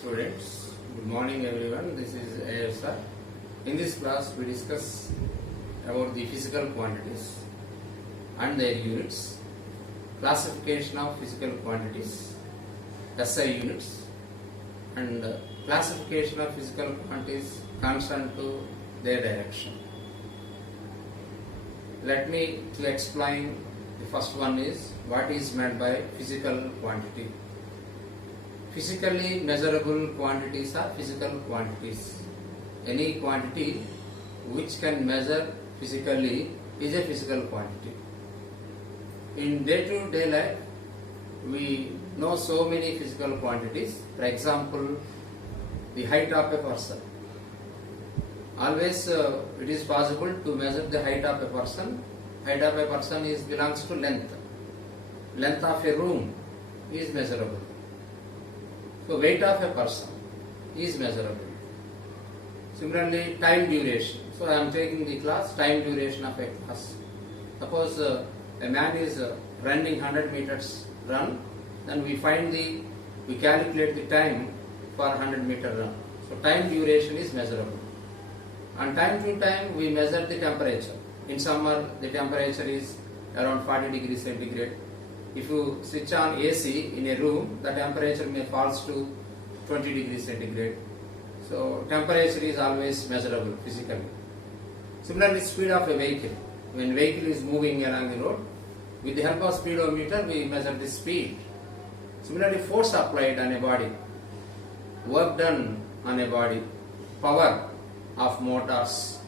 students, good morning everyone. This is AF sir. In this class we discuss about the physical quantities and their units, classification of physical quantities, SI units, and classification of physical quantities concerned to their direction. Let me explain. The first one is what is meant by physical quantity. Physically measurable quantities are physical quantities. Any quantity which can measure physically is a physical quantity. In day-to-day life, we know so many physical quantities. For example, the height of a person. Always it is possible to measure the height of a person. Height of a person belongs to length. Length of a room is measurable. So weight of a person is measurable. Similarly, time duration. So I am taking the class, time duration of a class. Suppose a man is running 100 meters run, then we calculate the time for 100 meter run. So time duration is measurable. And time to time we measure the temperature. In summer the temperature is around 40 degrees centigrade. If you switch on AC in a room, the temperature may falls to 20 degrees centigrade. So temperature is always measurable physically. Similarly, speed of a vehicle. When vehicle is moving along the road, with the help of speedometer we measure the speed. Similarly, force applied on a body, work done on a body, power of motors,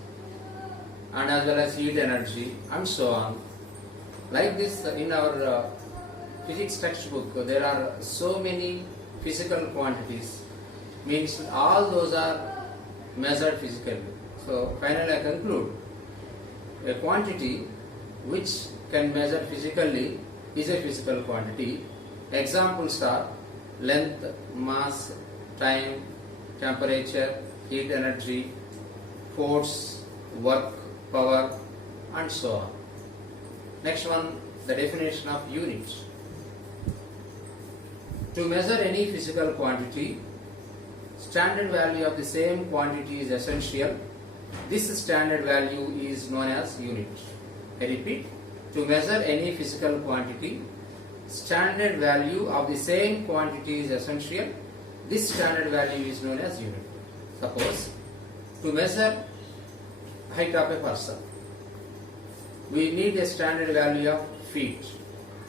and as well as heat energy and so on. Like this, in our physics textbook there are so many physical quantities, means all those are measured physically. So finally I conclude, a quantity which can measure physically is a physical quantity. Examples are length, mass, time, temperature, heat energy, force, work, power and so on. Next one, the definition of units. To measure any physical quantity, standard value of the same quantity is essential. This standard value is known as unit. I repeat, to measure any physical quantity, standard value of the same quantity is essential. This standard value is known as unit. Suppose, to measure height of a person, we need a standard value of feet,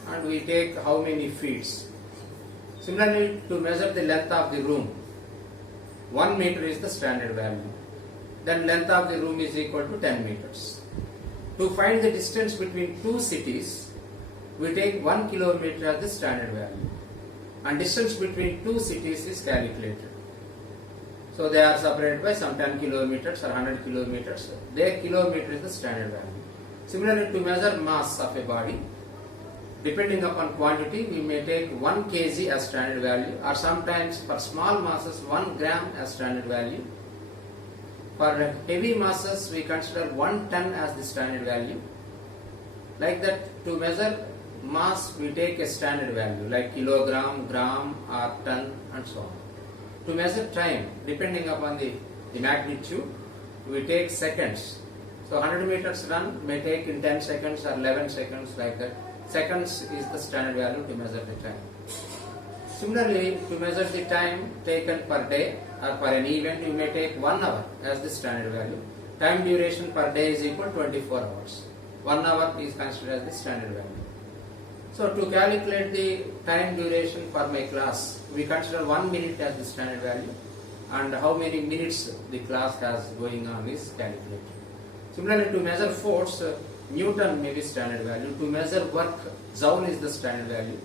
and we take how many feet. Similarly, to measure the length of the room, 1 meter is the standard value. Then length of the room is equal to 10 meters. To find the distance between two cities, we take 1 kilometer as the standard value, and distance between two cities is calculated. So they are separated by some 10 kilometers or 100 kilometers. Their kilometer is the standard value. Similarly, to measure mass of a body, depending upon quantity, we may take 1 kg as standard value, or sometimes for small masses 1 gram as standard value. For heavy masses, we consider 1 ton as the standard value. Like that, to measure mass, we take a standard value like kilogram, gram or ton and so on. To measure time, depending upon the magnitude, we take seconds. So 100 meters run may take in 10 seconds or 11 seconds, like that. Seconds is the standard value to measure the time. Similarly, to measure the time taken per day or for an event, you may take 1 hour as the standard value. Time duration per day is equal to 24 hours. 1 hour is considered as the standard value. So to calculate the time duration for my class, we consider 1 minute as the standard value, and how many minutes the class has going on is calculated. Similarly, to measure force, Newton may be standard value. To measure work, Joule is the standard value.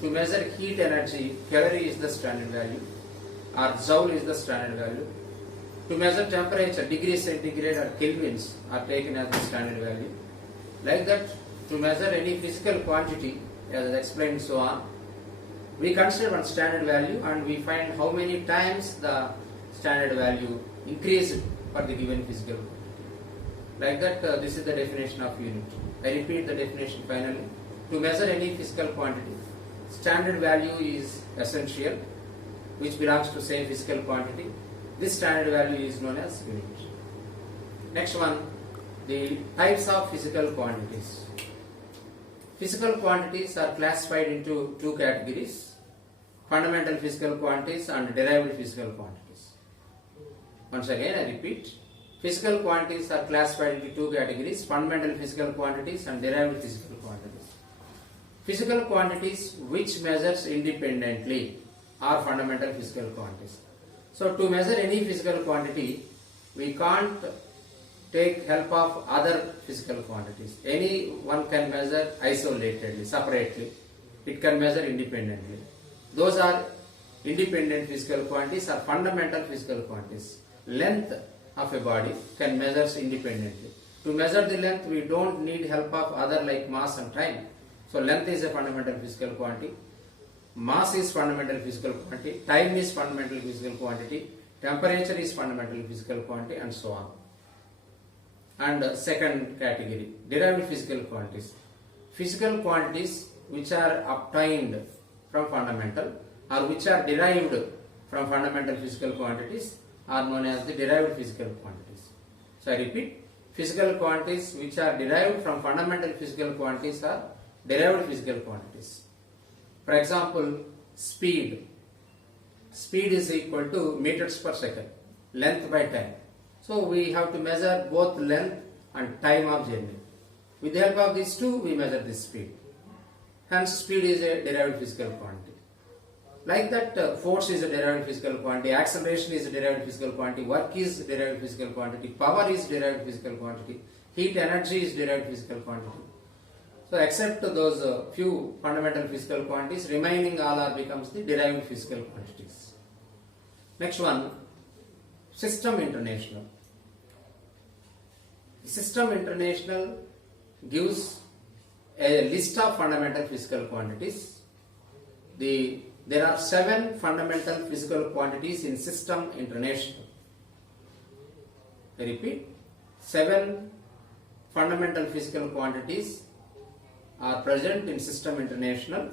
To measure heat energy, calorie is the standard value, or Joule is the standard value. To measure temperature, degrees centigrade or kelvins are taken as the standard value. Like that, to measure any physical quantity, as I explained so on, we consider one standard value and we find how many times the standard value increased for the given physical quantity. Like that, this is the definition of unit. I repeat the definition finally. To measure any physical quantity, standard value is essential. which belongs to same physical quantity. This standard value is known as unit. Next one, the types of physical quantities. Physical quantities are classified into two categories: fundamental physical quantities and derived physical quantities. Once again, I repeat, physical quantities are classified into two categories: fundamental physical quantities and derived physical quantities. Physical quantities which measures independently are fundamental physical quantities. So to measure any physical quantity, we can't take help of other physical quantities. Any one can measure isolatedly, separately. It can measure independently. Those are independent physical quantities or fundamental physical quantities. Length of a body can measure independently. To measure the length, we don't need help of other like mass and time. So length is a fundamental physical quantity. Mass is fundamental physical quantity. Time is fundamental physical quantity. Temperature is fundamental physical quantity, and so on. And second category, derived physical quantities. Physical quantities which are obtained from fundamental or which are derived from fundamental physical quantities are known as the derived physical quantities. So I repeat, physical quantities which are derived from fundamental physical quantities are derived physical quantities. For example, speed. Speed is equal to meters per second, length by time. So we have to measure both length and time of journey. With the help of these two, we measure this speed. Hence, speed is a derived physical quantity. Like that, force is a derived physical quantity, acceleration is a derived physical quantity, work is a derived physical quantity, power is derived physical quantity, heat energy is derived physical quantity. So except those few fundamental physical quantities, remaining all are becomes the derived physical quantities. Next one, System International. System International gives a list of fundamental physical quantities. There are 7 fundamental physical quantities in System International. I repeat, 7 fundamental physical quantities are present in System International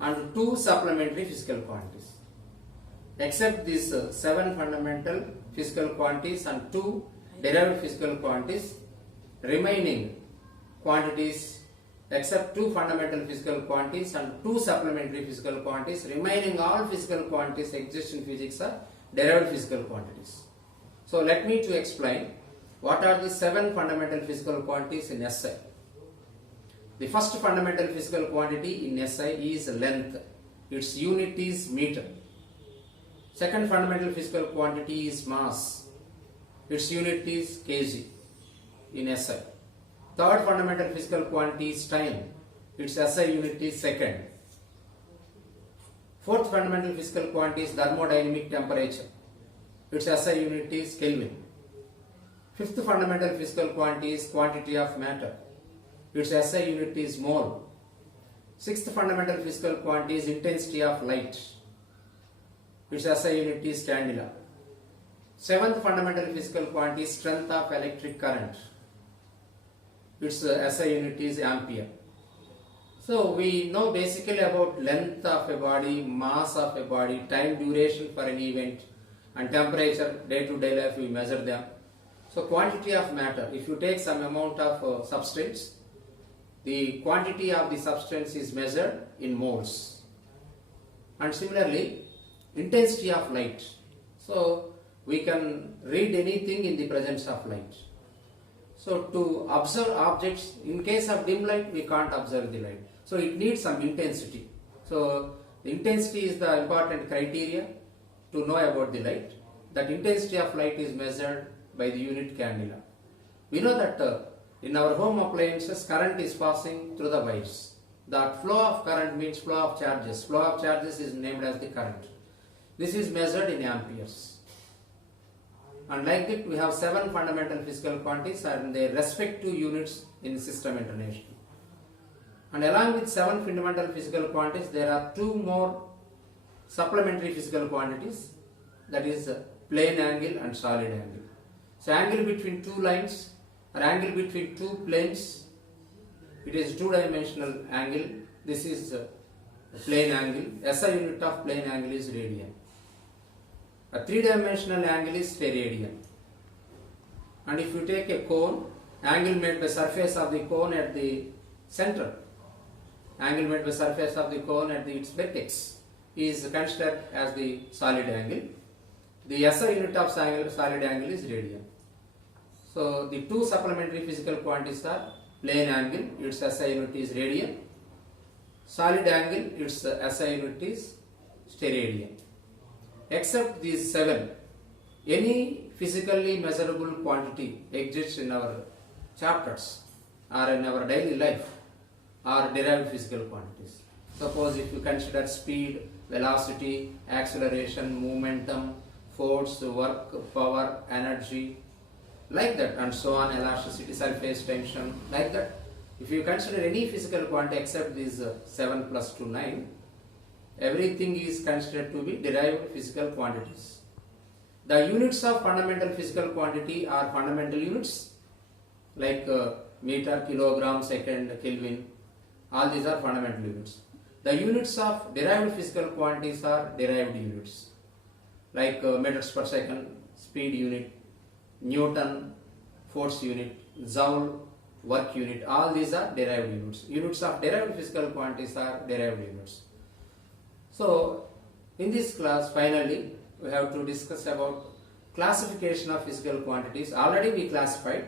and 2 supplementary physical quantities. Except these 7 fundamental physical quantities and 2 derived physical quantities, remaining quantities except 2 fundamental physical quantities and 2 supplementary physical quantities, remaining all physical quantities exist in physics are derived physical quantities. So let me to explain what are the 7 fundamental physical quantities in SI. The first fundamental physical quantity in SI is length. Its unit is meter. Second fundamental physical quantity is mass. Its unit is kg in SI. Third fundamental physical quantity is time. Its SI unit is second. Fourth fundamental physical quantity is thermodynamic temperature. Its SI unit is Kelvin. Fifth fundamental physical quantity is quantity of matter. Its SI unit is mole. Sixth fundamental physical quantity is intensity of light. Its SI unit is candela. Seventh fundamental physical quantity is strength of electric current. Its SI unit is ampere. So we know basically about length of a body, mass of a body, time duration for an event, and temperature, day-to-day life we measure them. So quantity of matter, if you take some amount of substance, the quantity of the substance is measured in moles. And similarly, intensity of light. So we can read anything in the presence of light. So to observe objects, in case of dim light, we can't observe the light. So it needs some intensity. So the intensity is the important criteria to know about the light. That intensity of light is measured by the unit candela. We know that in our home appliances, current is passing through the wires. That flow of current means flow of charges. Flow of charges is named as the current. This is measured in amperes. And like it, we have 7 fundamental physical quantities and their respective units in System International. And along with 7 fundamental physical quantities, there are 2 more supplementary physical quantities, that is plane angle and solid angle. So angle between 2 lines or angle between 2 planes, it is 2-dimensional angle. This is plane angle. SI unit of plane angle is radian. A three-dimensional angle is steradian. And if you take a cone, angle made by surface of the cone at the center, angle made by surface of the cone at its vertex is considered as the solid angle. The SI unit of solid angle is radian. So the two supplementary physical quantities are plane angle, its SI unit is radian. Solid angle, its SI unit is steradian. Except these seven, any physically measurable quantity exists in our chapters or in our daily life are derived physical quantities. Suppose if you consider speed, velocity, acceleration, momentum, force, work, power, energy, like that, and so on, elasticity, surface tension, like that. If you consider any physical quantity except these 7 plus 2, 9, everything is considered to be derived physical quantities. The units of fundamental physical quantity are fundamental units like meter, kilogram, second, Kelvin. All these are fundamental units. The units of derived physical quantities are derived units like meters per second, speed unit, Newton, force unit, Joule, work unit. All these are derived units. Units of derived physical quantities are derived units. So, in this class, finally, we have to discuss about classification of physical quantities. Already we classified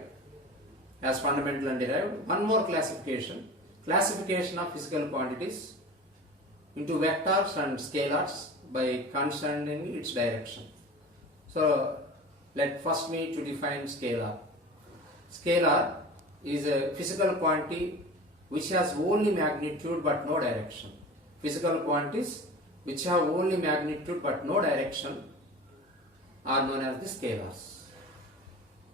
as fundamental and derived. One more classification of physical quantities into vectors and scalars by concerning its direction. So, let first me to define scalar. Scalar is a physical quantity which has only magnitude but no direction. Physical quantities which have only magnitude but no direction are known as the scalars.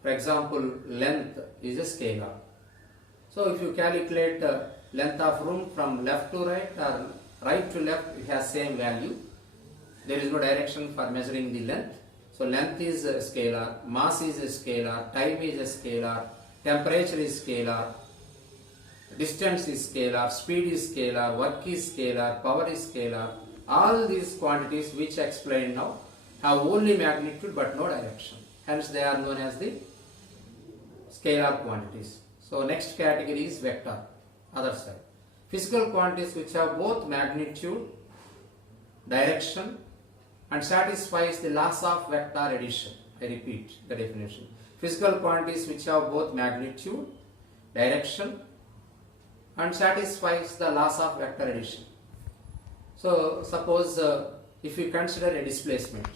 For example, length is a scalar. So if you calculate length of room from left to right or right to left, it has same value. There is no direction for measuring the length. So length is a scalar, mass is a scalar, time is a scalar, temperature is scalar, distance is scalar, speed is scalar, work is scalar, power is scalar. All these quantities which I explained now have only magnitude but no direction. Hence they are known as the scalar quantities. So next category is vector, other side. Physical quantities which have both magnitude, direction and satisfies the laws of vector addition. I repeat the definition. Physical quantities which have both magnitude, direction and satisfies the laws of vector addition. So suppose if you consider a displacement,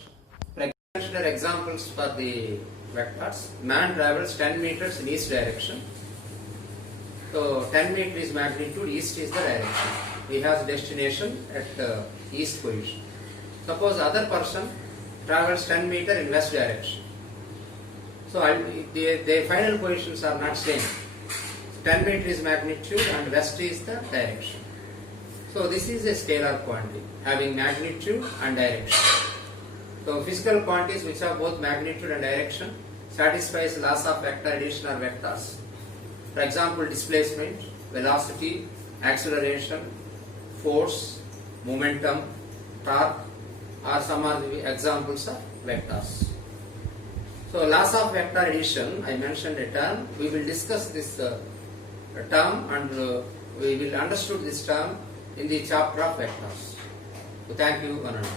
consider examples for the vectors. Man travels 10 meters in each direction. So 10 meter is magnitude, east is the direction. He has destination at east position. Suppose other person travels 10 meter in west direction. So the final positions are not same. 10 meter is magnitude and west is the direction. So this is a scalar quantity having magnitude and direction. So physical quantities which have both magnitude and direction satisfies laws of vector addition or vectors. For example, displacement, velocity, acceleration, force, momentum, torque are some of the examples of vectors. So laws of vector addition, I mentioned a term. We will discuss this term and we will understood this term in the chapter of vectors. So thank you one and all.